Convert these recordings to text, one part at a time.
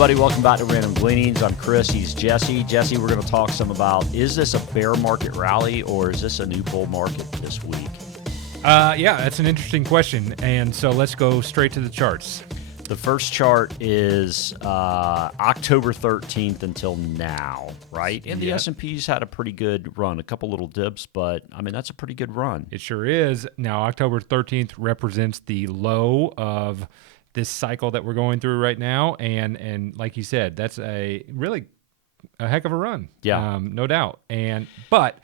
everybody. Welcome back to Random Gleanings. I'm Chris. He's Jesse. Jesse, we're going to talk some about, is this a bear market rally or is this a new bull market this week? Yeah, that's an interesting question. And so let's go straight to the charts. The first chart is October 13th until now, right? And the S&P's had a pretty good run, a couple little dips, but, I mean, that's a pretty good run. It sure is. Now, October 13th represents the low of this cycle that we're going through right now. And like you said, that's a heck of a run. Yeah. No doubt. But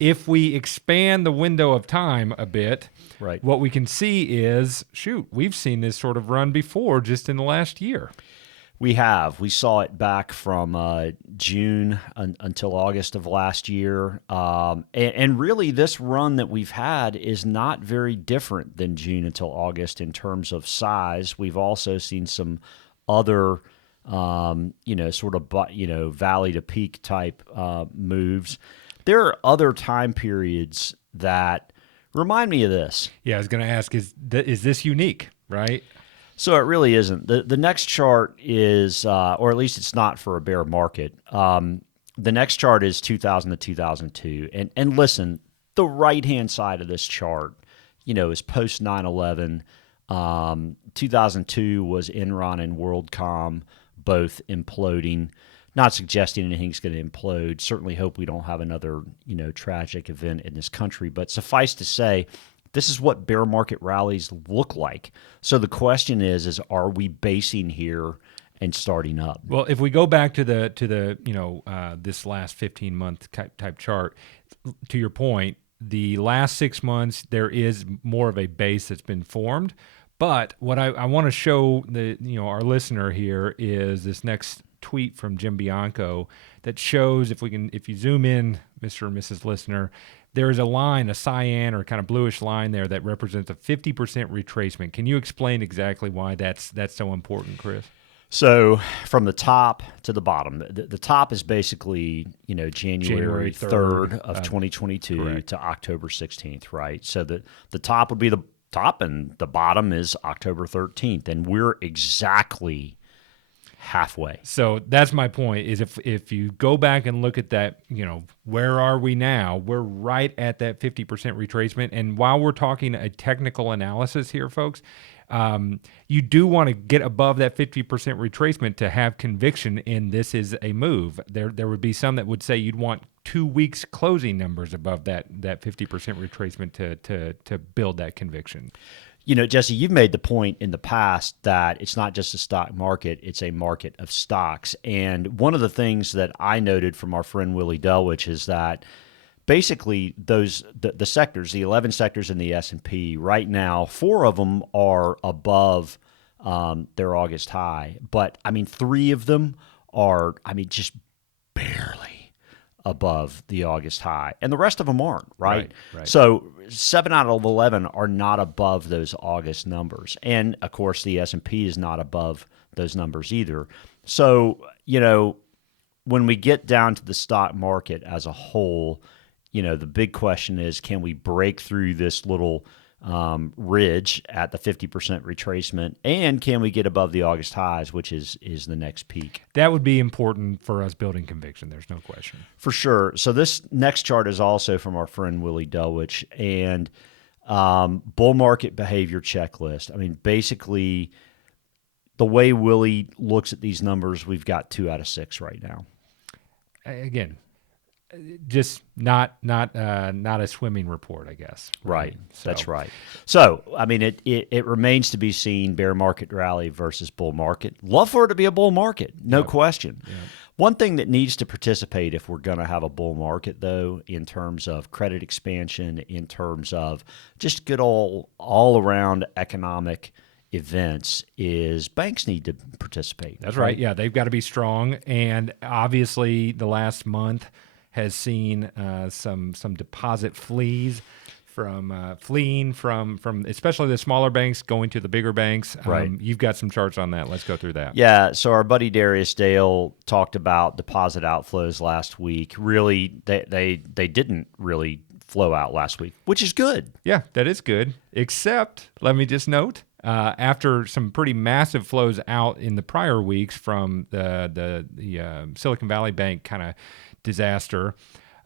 if we expand the window of time a bit, right, what we can see is, we've seen this sort of run before just in the last year. We have. We saw it back from June until August of last year. And really, this run that we've had is not very different than June until August in terms of size. We've also seen some other, valley to peak type moves. There are other time periods that remind me of this. Yeah, I was going to ask, is this unique, right? So it really isn't. The next chart is, or at least it's not for a bear market. The next chart is 2000 to 2002. And listen, the right-hand side of this chart, is post 9/11. 2002 was Enron and WorldCom both imploding. Not suggesting anything's going to implode. Certainly hope we don't have another, tragic event in this country. But suffice to say, this is what bear market rallies look like. So the question is are we basing here and starting up? Well, if we go back to the this last 15-month type chart, to your point, the last 6 months there is more of a base that's been formed. But what I want to show our listener here is this next tweet from Jim Bianco that shows, if you zoom in, Mr. and Mrs. Listener, there is a line, a cyan or kind of bluish line there that represents a 50% retracement. Can you explain exactly why that's so important, Chris? So from the top to the bottom, the top is basically, January 3rd of 2022 correct, to October 16th, right? So the top would be the top and the bottom is October 13th. And we're exactly halfway. So that's my point, is if you go back and look at that, where are we now? We're right at that 50% retracement. And while we're talking a technical analysis here, folks, you do want to get above that 50% retracement to have conviction in this is a move. There would be some that would say you'd want 2 weeks closing numbers above that 50% retracement to build that conviction. Jesse, you've made the point in the past that it's not just a stock market, it's a market of stocks. And one of the things that I noted from our friend Willie Delwich is that basically the sectors, the 11 sectors in the S&P right now, 4 of them are above their August high. But, 3 of them are, just barely above the August high, and the rest of them aren't, right? So 7 out of 11 are not above those August numbers, and of course the S&P is not above those numbers either. So when we get down to the stock market as a whole, the big question is, can we break through this little ridge at the 50% retracement, and can we get above the August highs, which is the next peak? That would be important for us building conviction. There's no question. For sure. So this next chart is also from our friend Willie Delwich, and bull market behavior checklist. Basically, the way Willie looks at these numbers, we've got 2 out of 6 right now. Again, just not a swimming report, I guess. Right. That's right. So, it remains to be seen, bear market rally versus bull market. Love for it to be a bull market, no question. Yep. One thing that needs to participate if we're going to have a bull market, though, in terms of credit expansion, in terms of just good all around economic events, is banks need to participate. That's right. Yeah, they've got to be strong. And obviously the last month has seen some deposit fleeing from especially the smaller banks going to the bigger banks. Right. You've got some charts on that. Let's go through that. Yeah. So our buddy Darius Dale talked about deposit outflows last week. Really, they didn't really flow out last week, which is good. Yeah, that is good. Except, let me just note, after some pretty massive flows out in the prior weeks from the Silicon Valley Bank kind of disaster.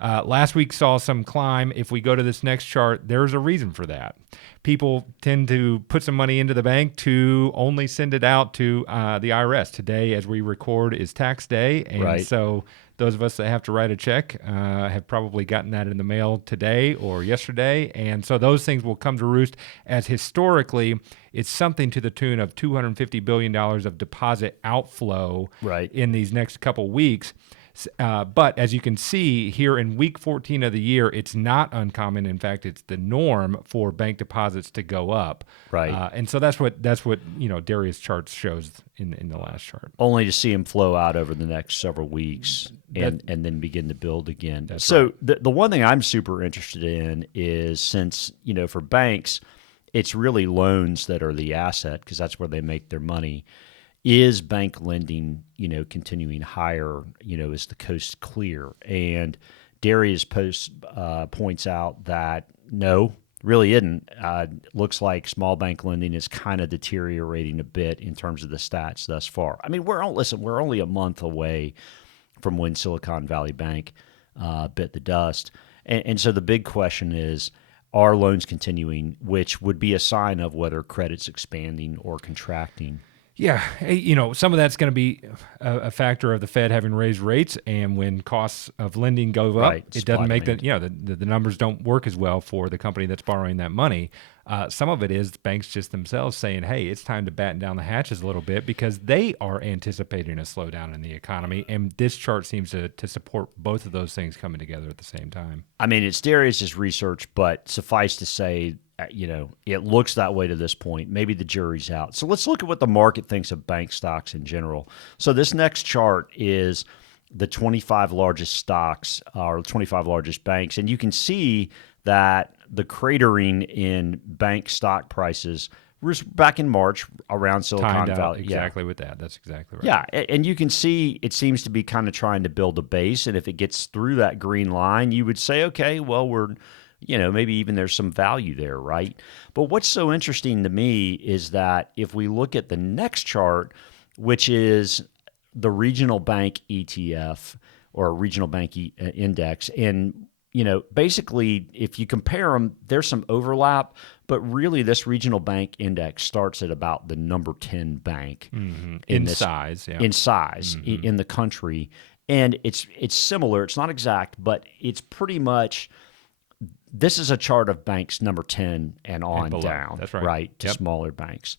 Last week saw some climb. If we go to this next chart, there's a reason for that. People tend to put some money into the bank to only send it out to the IRS. Today, as we record, is tax day. And so those of us that have to write a check have probably gotten that in the mail today or yesterday. And so those things will come to roost, as historically it's something to the tune of $250 billion of deposit outflow in these next couple weeks. But as you can see here in week 14 of the year, it's not uncommon. In fact, it's the norm for bank deposits to go up. And so that's what Darius' chart shows in the last chart. Only to see them flow out over the next several weeks and then begin to build again. The one thing I'm super interested in is, since, for banks, it's really loans that are the asset, because that's where they make their money. Is bank lending, continuing higher, is the coast clear? And Darius points out that no, really isn't. Looks like small bank lending is kind of deteriorating a bit in terms of the stats thus far. I mean, we're only a month away from when Silicon Valley Bank bit the dust. And so the big question is, are loans continuing, which would be a sign of whether credit's expanding or contracting? Yeah, some of that's going to be a factor of the Fed having raised rates, and when costs of lending go up, it doesn't make the numbers don't work as well for the company that's borrowing that money. Some of it is banks just themselves saying, hey, it's time to batten down the hatches a little bit, because they are anticipating a slowdown in the economy, and this chart seems to support both of those things coming together at the same time. I mean, it's Darius' research, but suffice to say, it looks that way to this point. Maybe the jury's out. So let's look at what the market thinks of bank stocks in general. So this next chart is the 25 largest stocks, or 25 largest banks. And you can see that the cratering in bank stock prices was back in March around Silicon Valley. Exactly with that. That's exactly right. Yeah, and you can see it seems to be kind of trying to build a base. And if it gets through that green line, you would say, okay, well, we're maybe even there's some value there, right? But what's so interesting to me is that if we look at the next chart, which is the regional bank ETF or regional bank index, and basically if you compare them, there's some overlap, but really this regional bank index starts at about the number 10 bank in size in the country, and it's similar. It's not exact, but it's pretty much. This is a chart of banks number 10 and on down. That's right. To smaller banks.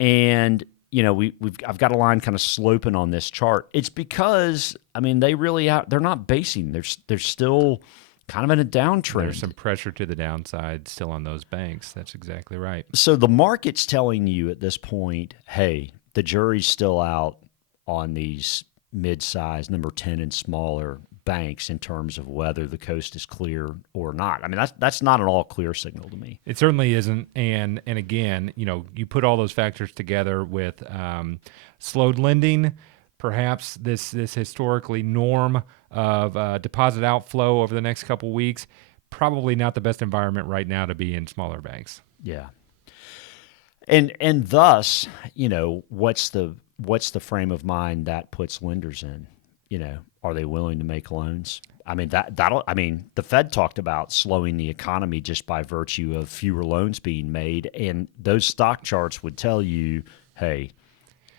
And, I've got a line kind of sloping on this chart. It's because, they're not basing. They're still kind of in a downtrend. There's some pressure to the downside still on those banks. That's exactly right. So the market's telling you at this point, hey, the jury's still out on these mid-size, number 10 and smaller banks in terms of whether the coast is clear or not. I mean, that's not an all clear signal to me. It certainly isn't. And again, you put all those factors together with slowed lending, perhaps this historically norm of deposit outflow over the next couple of weeks, probably not the best environment right now to be in smaller banks. Yeah. And thus, what's the frame of mind that puts lenders in? Are they willing to make loans? I mean, the Fed talked about slowing the economy just by virtue of fewer loans being made, and those stock charts would tell you, hey,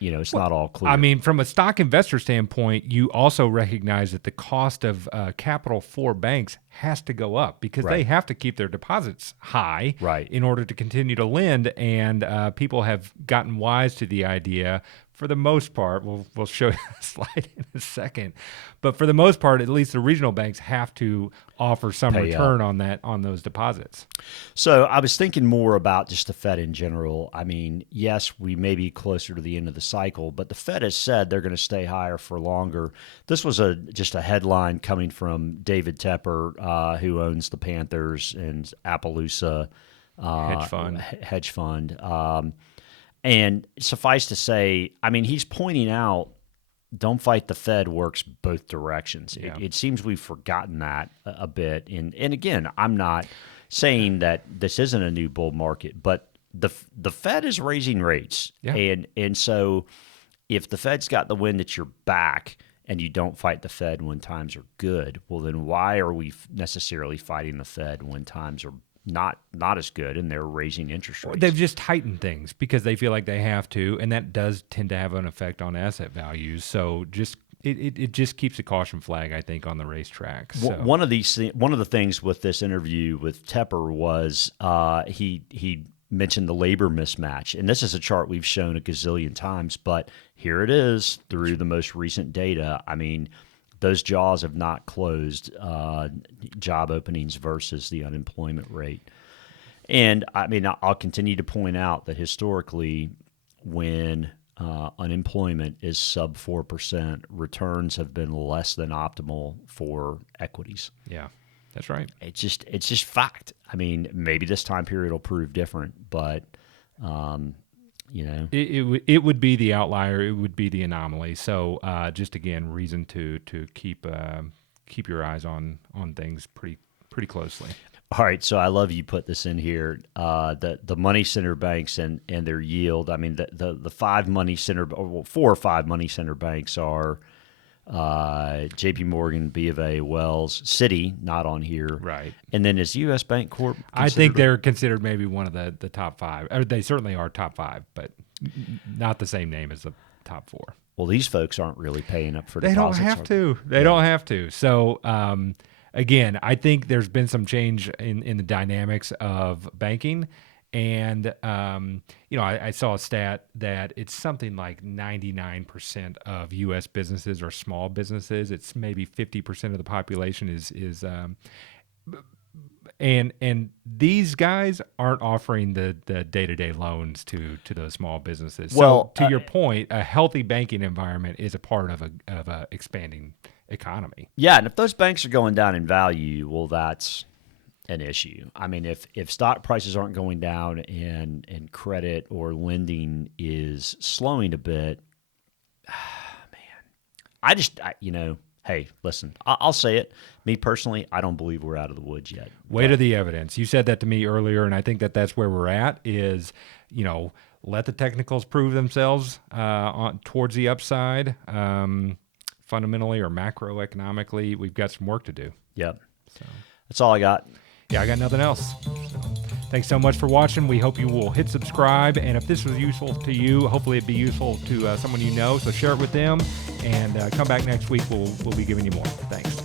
it's not all clear. I mean, from a stock investor standpoint, you also recognize that the cost of capital for banks has to go up, because they have to keep their deposits high in order to continue to lend, and people have gotten wise to the idea. For the most part, we'll show you a slide in a second, but for the most part, at least the regional banks have to offer some return on those deposits. So I was thinking more about just the Fed in general. I mean, yes, we may be closer to the end of the cycle, but the Fed has said they're going to stay higher for longer. This was just a headline coming from David Tepper, who owns the Panthers and Appaloosa hedge fund. And suffice to say, I mean, he's pointing out, don't fight the Fed works both directions. Yeah. It seems we've forgotten that a bit. And again, I'm not saying that this isn't a new bull market, but the Fed is raising rates, Yeah. and so if the Fed's got the wind at your back and you don't fight the Fed when times are good, well, then why are we necessarily fighting the Fed when times are not as good and they're raising interest rates? They've just tightened things because they feel like they have to, and that does tend to have an effect on asset values. So just it just keeps a caution flag, I think, on the racetrack. So. One of the things with this interview with Tepper was he mentioned the labor mismatch, and this is a chart we've shown a gazillion times, but here it is through the most recent data. I mean, those jaws have not closed, job openings versus the unemployment rate. And I mean, I'll continue to point out that historically, when unemployment is sub 4%, returns have been less than optimal for equities. Yeah, that's right. It's just fact. I mean, maybe this time period will prove different, but it would be the outlier. It would be the anomaly. So just again, reason to keep your eyes on things pretty closely. All right, so I love you put this in here. The money center banks and their yield. I mean, the 4 or 5 money center banks are J.P. Morgan, B of A, Wells, Citi, not on here, right? And then is U.S. Bank Corp? I think they're considered maybe one of the top 5. Or they certainly are top 5, but not the same name as the top 4. Well, these folks aren't really paying up for They deposits. don't have to. They don't have to. So. Again, I think there's been some change in the dynamics of banking. And, I saw a stat that it's something like 99% of U.S. businesses are small businesses. It's maybe 50% of the population and these guys aren't offering the day-to-day loans to those small businesses. Well, so to your point, a healthy banking environment is a part of a expanding economy. Yeah, and if those banks are going down in value, well, that's an issue. I mean, if stock prices aren't going down and credit or lending is slowing a bit, man, hey, listen, I'll say it. Me personally, I don't believe we're out of the woods yet. Wait to the evidence. You said that to me earlier, and I think that's where we're at is, let the technicals prove themselves towards the upside. Fundamentally or macroeconomically, we've got some work to do. Yep. So that's all I got. Yeah, I got nothing else. So, thanks so much for watching. We hope you will hit subscribe. And if this was useful to you, hopefully it'd be useful to someone you know. So share it with them and come back next week. We'll be giving you more. Thanks.